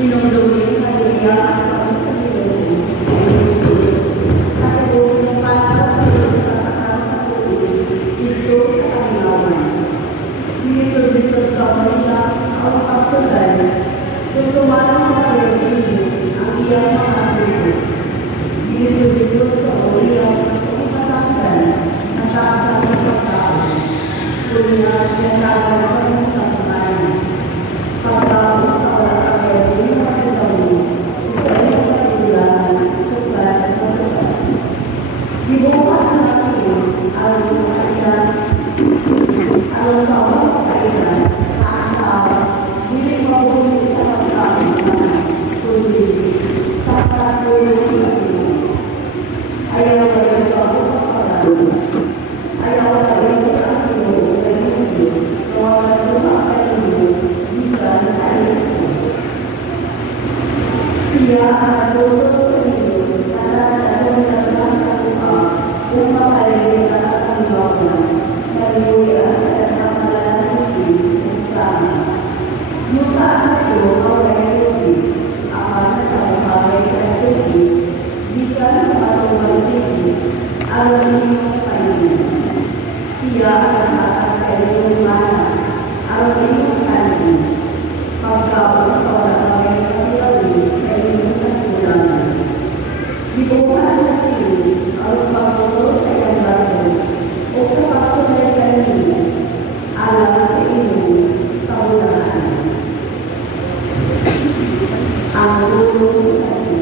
Minulungin haleluya ang sa Panginoon. At ito yung para sa kasama ko dito sa kanilawan. Binisod-bisod ka mo nila ang pagsudan. Kung tumanong ang kayo ang iyang mga suko. Binisod-bisod ka mo nila ang pasanggan ang taas ng pagsako. Kung niya sinasama ka ng kapanan. Pagkakot sa wala kayo din ang pagkakot. Ito ay ang katulang sukat at sukat. Dibukas na kayo ang kailan ang bawang kailan ang hindi mabuli sa pagkakot kundi pagkakot sa iyo. Ayaw na yung pagkakot. Ayaw na yung pagkakot ay hindi. Kung siya ang natulog sa iyo at nasa ng pagkakua upang alay sa kapangawan na iuwi ang sa kamalalaking utama. Yung kaan ito ang relubi, ang nagkakabay sa tubi, gikan sa patumaligis, ang inyong kainin. Siya ang nakakay ng mana, ang inyong kainin. Pagkakot sa wala sa inyong katulangan. Dibukaan na kayo ang pagpapuro sa iyong bago o sa pagsunay kanina alam sa inyong kaulangan. Ang tulong sa iyo.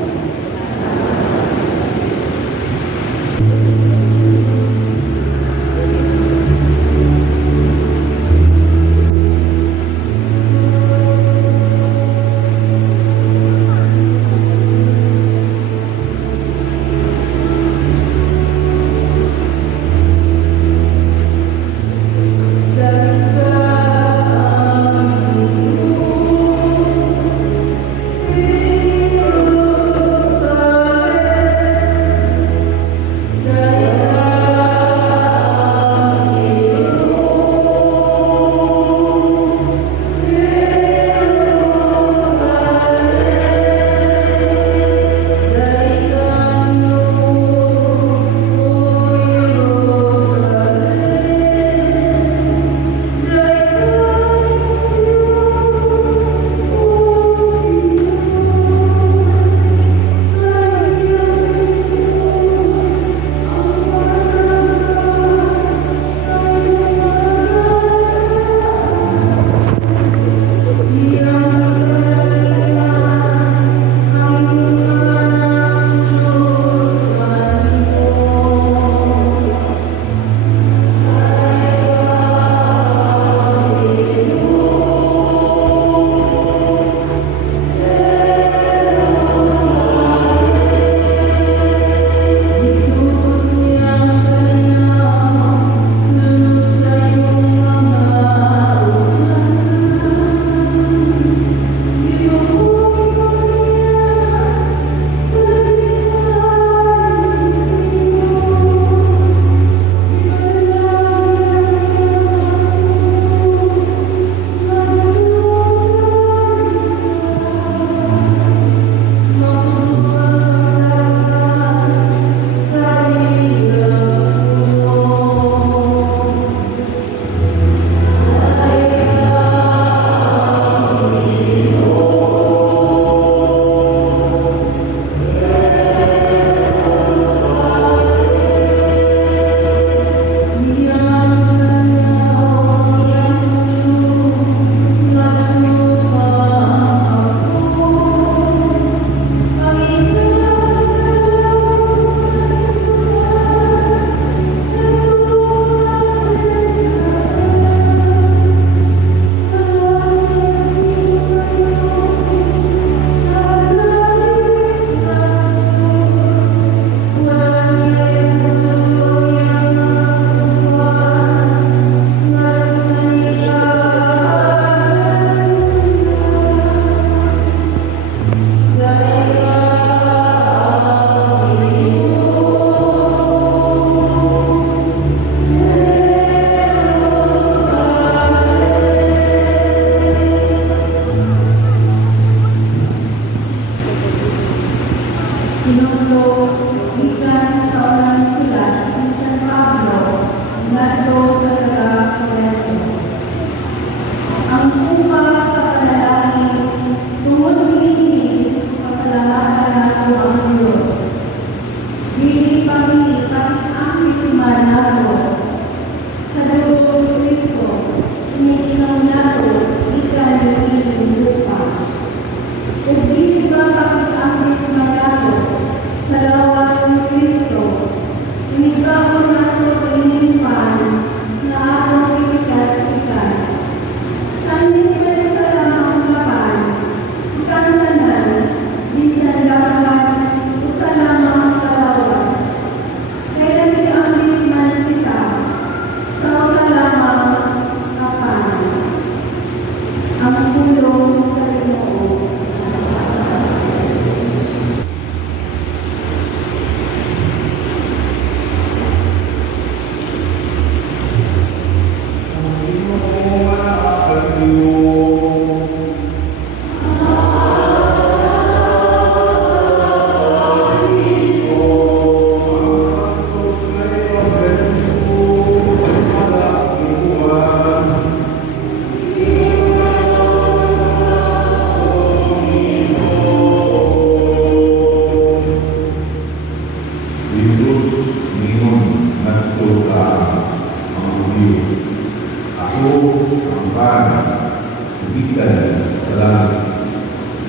sa langit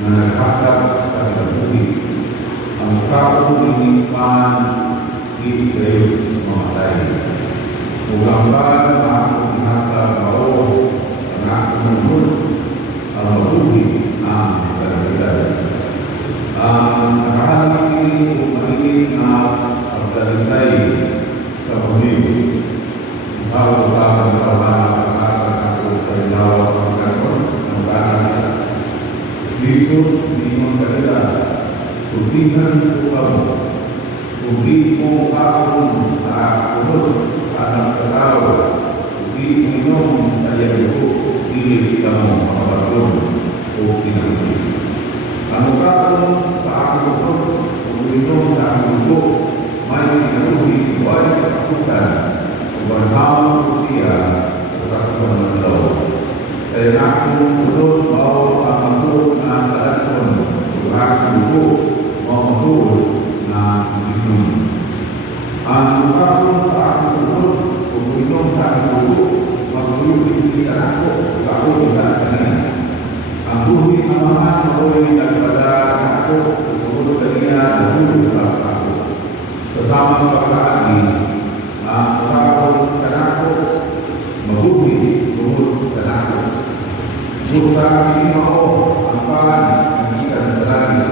na naghatag sa kinabuhi. Ang kaong iningpan hindi kayo mamatay. Kung ang balang na akong ihatag mao, ang akong nunod, ang mabuhi ang kalagitad. Ang nakahanap ini kung mahilig na pagdalintay sa pumili. Bago pa ang trabaho ako sa ilaw ang gano'n ng bahala. Jesus, hindi mo kalala. Tubihan ko kamo. Tubi mo kakong sa akunod sa anak katao. Tubi mo inom sa yayo. Dili ka mo makabagon o pinagin. Ang kakong sa akunod, tubi inom sa akunod, may pinaluhi, wala kapusan. Berham usia berkata menelo. Saya aku turut mau aku antara pun aku mau minum. Aku aku turut minum aku mau di aku tidak kena. Aku ini amanah oleh daripada aku turut dia turut aku bersama perkataan ini. Ang kanako mabuhi tungod kanako. Musa ini mao ang pangikan dalangin.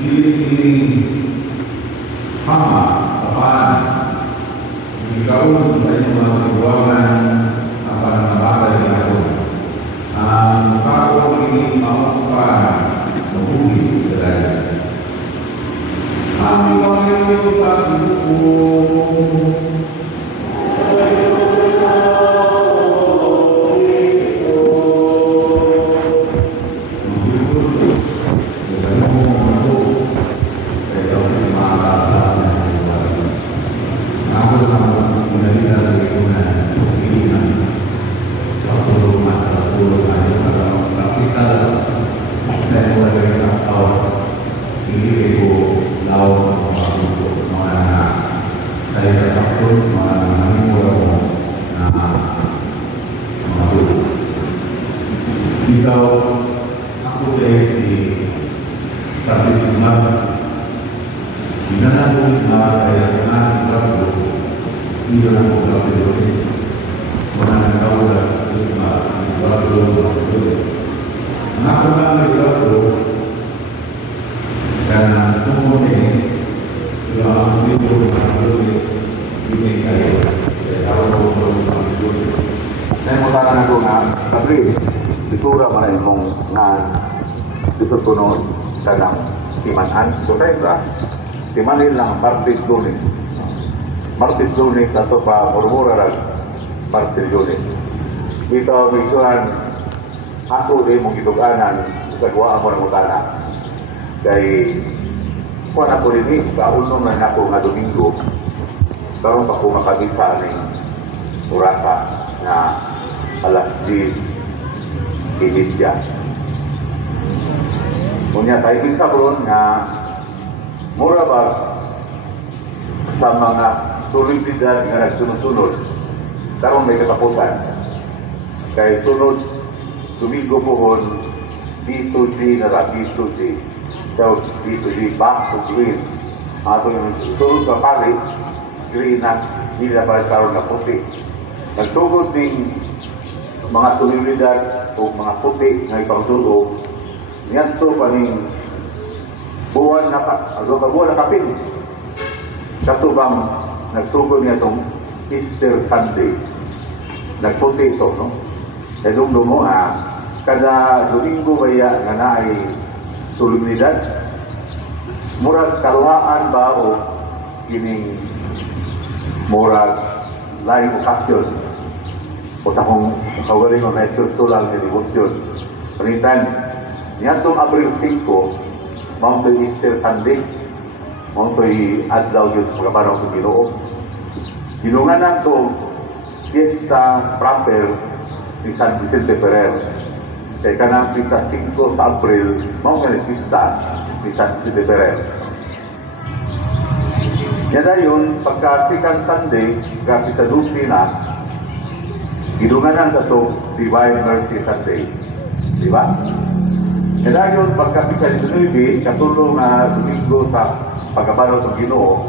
Dili hama apan ikaw sa inyong mga kagawagan ang pananabata niya ako. Ang kako ini mao mabuhi dalangin. Ang ikaw ay sa buko. Ikaw, ako dahil si Kapit Umar, dinanagulin na kaya kanang bago, hindi na ako kapiloris, mga nagkawala sa Umar, ang bago, ang ako na may bago, kaya tumunin, sila ang dito ng kapiloris, hindi kayo, kaya ako na mga kapiloris. Saya mau tanya aku na, tapi ditura man imong nga dito kuno kanang timanan. So kaya timanin lang Martis Lunes. Martis Lunes ato pa murmura lang Martis Lunes. Ikaw misuhan ako di mong gituganan sa gawa mo ng utana. Kay kung ako rin kaunong na ako nga Domingo, karon pa ko makabisa ng urata na alas 10 Inidya. Kunya tayo kita bro nga mura ba sa mga sulidad nga nagsunod-sunod karon may katapusan kay sunod Domingo pohon dito si dito si so dito si back to green ato yung sunod sa pali green na nila para karon na puti nagsugod din mga sulidad o mga puti nga ipagsulo niyan to paning buwan na buwan na kapin katubang nagsugod niya itong Easter Sunday nagputi ito no edong mo kada Domingo baya nga na ay sulidad murag kaluhaan ba o kining murag lain okasyon o takong kagaling na isusulang na devotion. Panitan, niya itong Abril 5, Mount Easter Sunday, Mount Adlaw yun sa pagkapanang sa Ginoo. Ginungan na ito, fiesta proper ni San Vicente Ferrer. Kaya ka ng fiesta 5 sa Abril, Mount fiesta ni San Vicente Ferrer. Yan na yun, pagka Second Sunday, kasi sa Dulce na, gidunganan sa ito, Divine Mercy Sunday. Di ba? Kaya yun, pagkapisa ni Nuibi, katulong na Domingo sa pagkabalo ng Ginoo,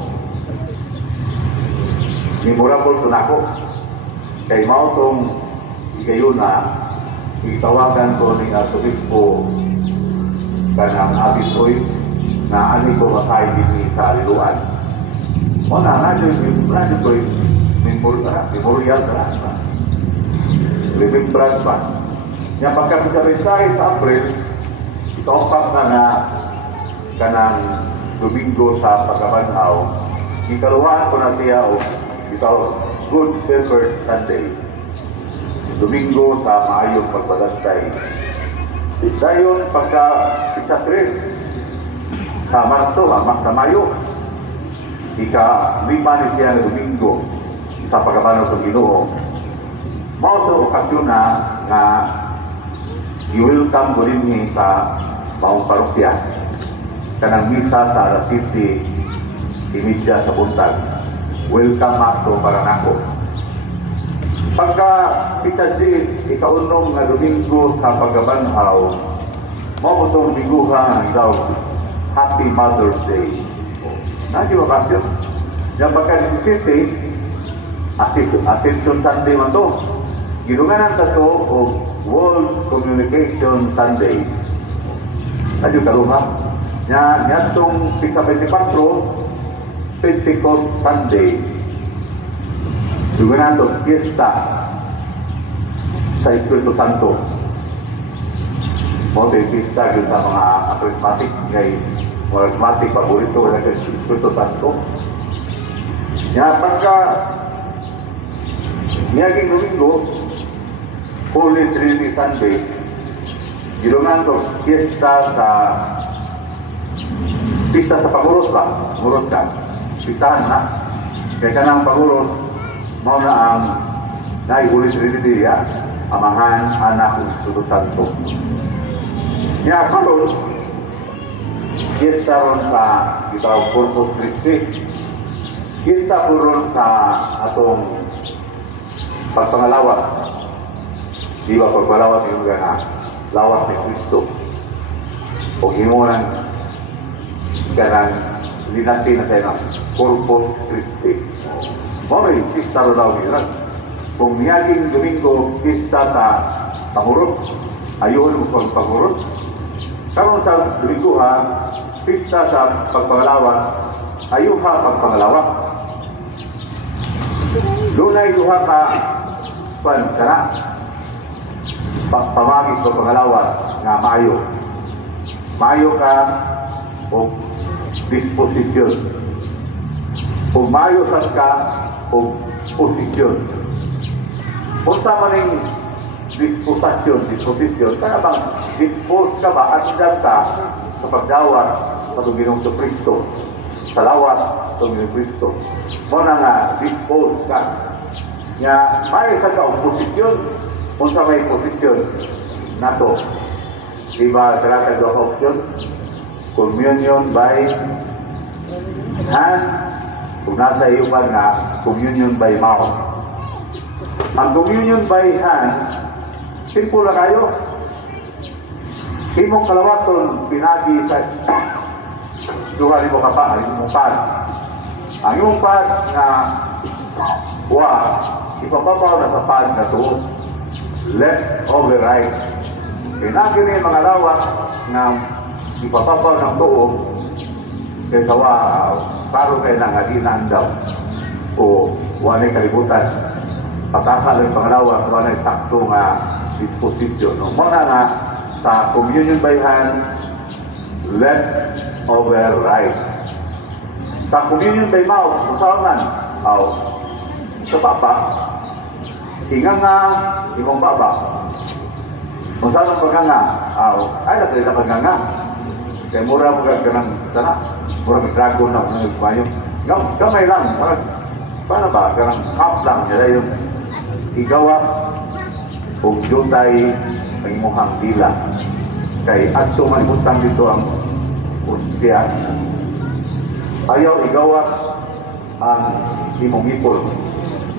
memorable ito na ako. Kay mautong ikayon na itawagan ko ni Arsobispo kanang Abisoy na ani ko matay din sa Liluan. O na, radyo ko memorial na. Remembrance pa. Yang pagkapitalisay sa April, itopak na kanang Domingo sa pagkabanhaw. Ikaluhan ko na siya o ito Good Shepherd Sunday. Domingo sa maayong pagbalantay. Dayon pagka isa-3 sa Marso, sa Mayo, ika-5 ni siya ng Domingo sa pagkabanhaw ng Ginoo. Mao sa okasyon na nga i-welcome ko rin sa maong parokya kanang misa sa alas 7:30 sa buntag. Welcome ako para nako. Pagka pitadi ikaunom nga Domingo sa pagkabanhaw, mao itong biguhan daw Happy Mother's Day. Nadi wakasyon. Yang pagka 17 Ascension Sunday man to. Gilunganan ta to o World Communication Sunday. Nadi kaluha. Nya tong pika-24 Pentecost Sunday. Gilunganan to fiesta sa Espiritu Santo. Mo fiesta yung sa mga charismatic ngay charismatic paborito na sa Espiritu Santo. Nya pagka niyaging Domingo, Holy Trinity Sunday, gilungan to fiesta sa Pangulos ba? Pangulos ka. Pistahan na. Kaya ka ng Pangulos, mao na ang Holy Trinity, Amahan, Anak, Espiritu Santo. Niya karon, fiesta ron sa itawag Corpus Christi. Fiesta po ron sa atong pagpangalawat. Di ba pagpalawat yung gana? Lawat ni Kristo. O himunan ganang linati na tayo ng Corpus Christi. Maway, pista ro daw nila. Kung niyaging Domingo, pista sa Pangurot, ayun mo pagpangurot. Karon sa Domingo pista sa pagpangalawat, ayun pagpangalawat. Lunay duha ka kana pamagis sa pangalawat nga maayo ka o disposisyon o maayo ka o posisyon. Unsa man ning disposisyon kaya bang dispose ka ba at ka sa pagdawat sa Ginoo sa Kristo sa lawat sa Ginoo Kristo mo na nga dispose ka nya may sa posisyon. Unsa may posisyon nato, diba sa dua option, communion by hand, kung nasa iyo pa nga communion by mouth. Ang communion by hand, simple na kayo. Imong kalawaton pinagi sa duha ni mo kapa, ang imong pad. Ang imong pad nga ipapapaw na sa pad na to left over right. Pinagi ni mga lawak na ipapapaw ng tuo kay sawa paro kay nang adinan daw o walay kalibutan patakal ng pangalawa walay takto nga disposisyon. Muna nga sa communion by hand, left over right. Sa communion by mouth, usawan sa papa, hinga nga imong baba. Usawan paganga, ay natin na paganga. Kaya mura mo ka ng sana, mura ka dragon na kung nagpayo. Gamay lang, paano ba? Karang half lang, yun yung igawa o jutay ang imuhang dila. Kay ato manimutan dito ang usya. Ayaw igawa ang imong ipon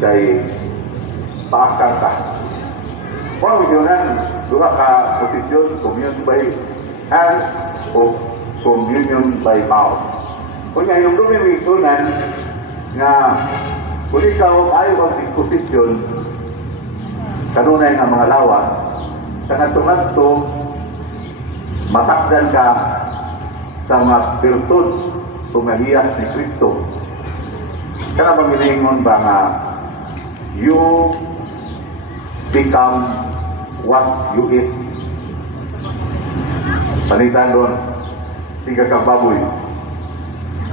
kay paakar ka. Wow, yun Duha ka posisyon, communion by hands o communion by mouth. Kung yung dumi isunan nga kung ikaw ayaw ang disposisyon kanunay nga mga lawa, sangat-tungat-to matakdan ka sa mga virtud o mahiyas ni Kristo. Kana bang giningon ba nga you become what you eat. Panitan doon, tiga kang baboy.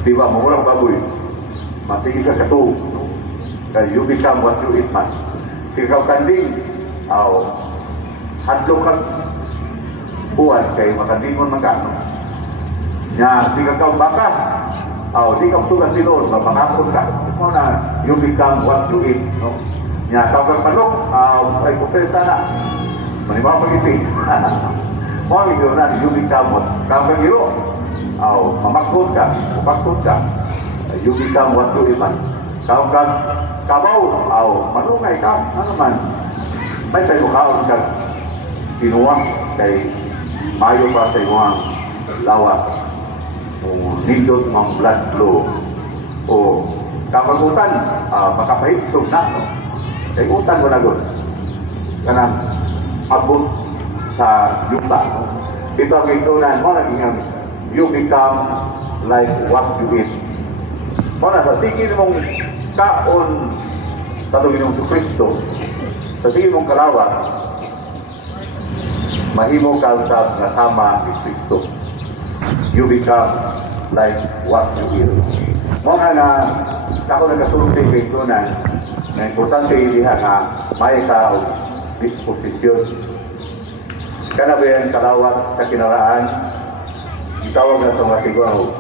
Diba, murang baboy. Masigi ka katu. Kaya you become what you eat man. Tiga kang kanding. Hadlo kang buwan kay makandingon magkano. Nya, tiga kang baka. Di kang tugas silo, mapangakot ka. Na, you become what you eat. No? Nya, kang manok, ay kusenta na. Manibaw pag-ipig. Mga yun na, you become what? Kang giro. Mamakot ka, upakot ka. You become what you eat man. Kang kabaw, manungay ka. Ano man? May tayo kaon ka. Kinuha kay mayo pa sa iwang lawa. Nindot mga blood flow. O kapagutan, makapahitog na. No? Kay utan mo na doon. Kanang abot sa yuta. No? Ito ang itunan mo, naging you become like what you eat. Mo na, sa tingin mong kaon sa Panginoong Kristo, sa tingin mong kalawa, mahimo ka sa nasama ni Kristo. You become like what you eat. Mo nga ako nagkasulong sa itunan, na importante iliha nga may ka disposisyon. Kana ba yan kalawat sa kinaraan? Itawag na sa mga siguro,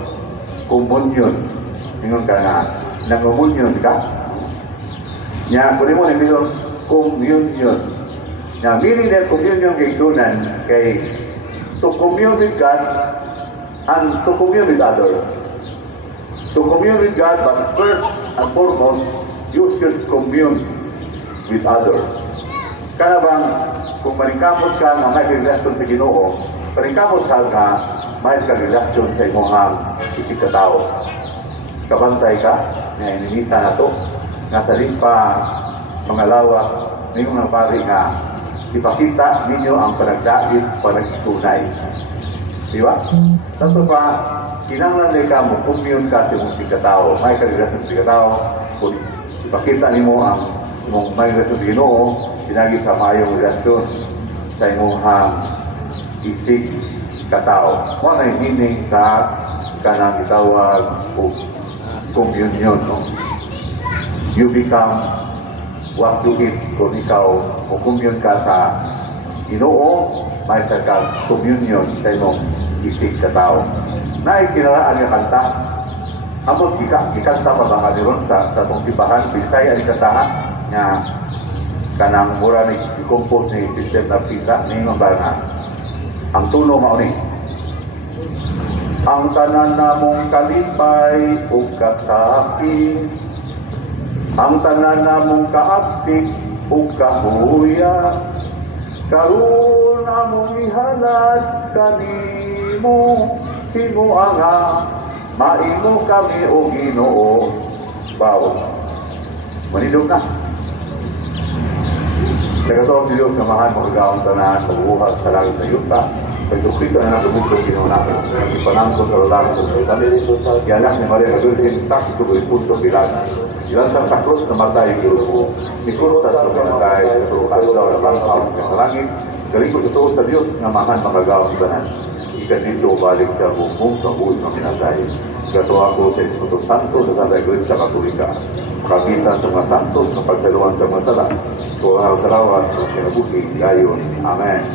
communion. Ingon ka na, nag-communion ka. Nya, kunin mo na ito, communion. Nya, meaning na communion kay tunan, kay to commune with God and to commune with others. To commune with God, but first and foremost, you should commune with others. Kaya bang, kung maningkamot ka na may relasyon sa Ginoo, maningkamot ka na may relasyon sa imong isip ka tao. Kabantay ka, na ininita na to, nga sa rin pa mga lawa, ngayon ang pari nga, ipakita ninyo ang panagdait, panagtunay. Di ba? Tanto pa, kinanglan ka mo, commune ka sa imong isip ka tao, may relasyon sa isip ka tao, kung ipakita nimo ang imong may relasyon sa Ginoo, sinagi sa mayong relasyon sa imong isip katao. Mo na hining sa kanang gitawag o communion. No? You become what you eat kung ikaw o commune ka sa Ginoo, may sa communion sa imong isip katao. Na ikinaraan nga kanta, amot ikanta pa ba nga niron sa itong tibahan, Bisaya ni kantahan, nga kanang mura ni i-compose ni system na pisa ni ba nga ang tuno mauni ang tanan namong kalipay ug katapin, ang tanan namong kaaptik ug kahuya, karon among ihalad kanimo, himuanga maimo kami o Ginoo. Wow, manidog na. Nagkatawag ni Diyos na mahal magagawang tanan, pagbuhat sa langit na yuta, pagdukito na natubugtong Ginoo natin. Ipanangko sa lalaki sa yuta, yanak ni Maria Gadulhin, taksi ko punto pilan. Ilan sa taklos na matay Ginoo, ikurot at lumanatay, iturukas daw na bangkaw sa langit, galing ko sa Diyos na mahal magagawang tanan. Ikan dito balik sa bumong sa buhay ng minatay. Gato ako sa Espiritu Santo sa Iglesia Katolika. Kagitan sa mga santos sa pagsaluan sa mga sala. So, ang salamat sa kinabuhi. Gayon. Amen.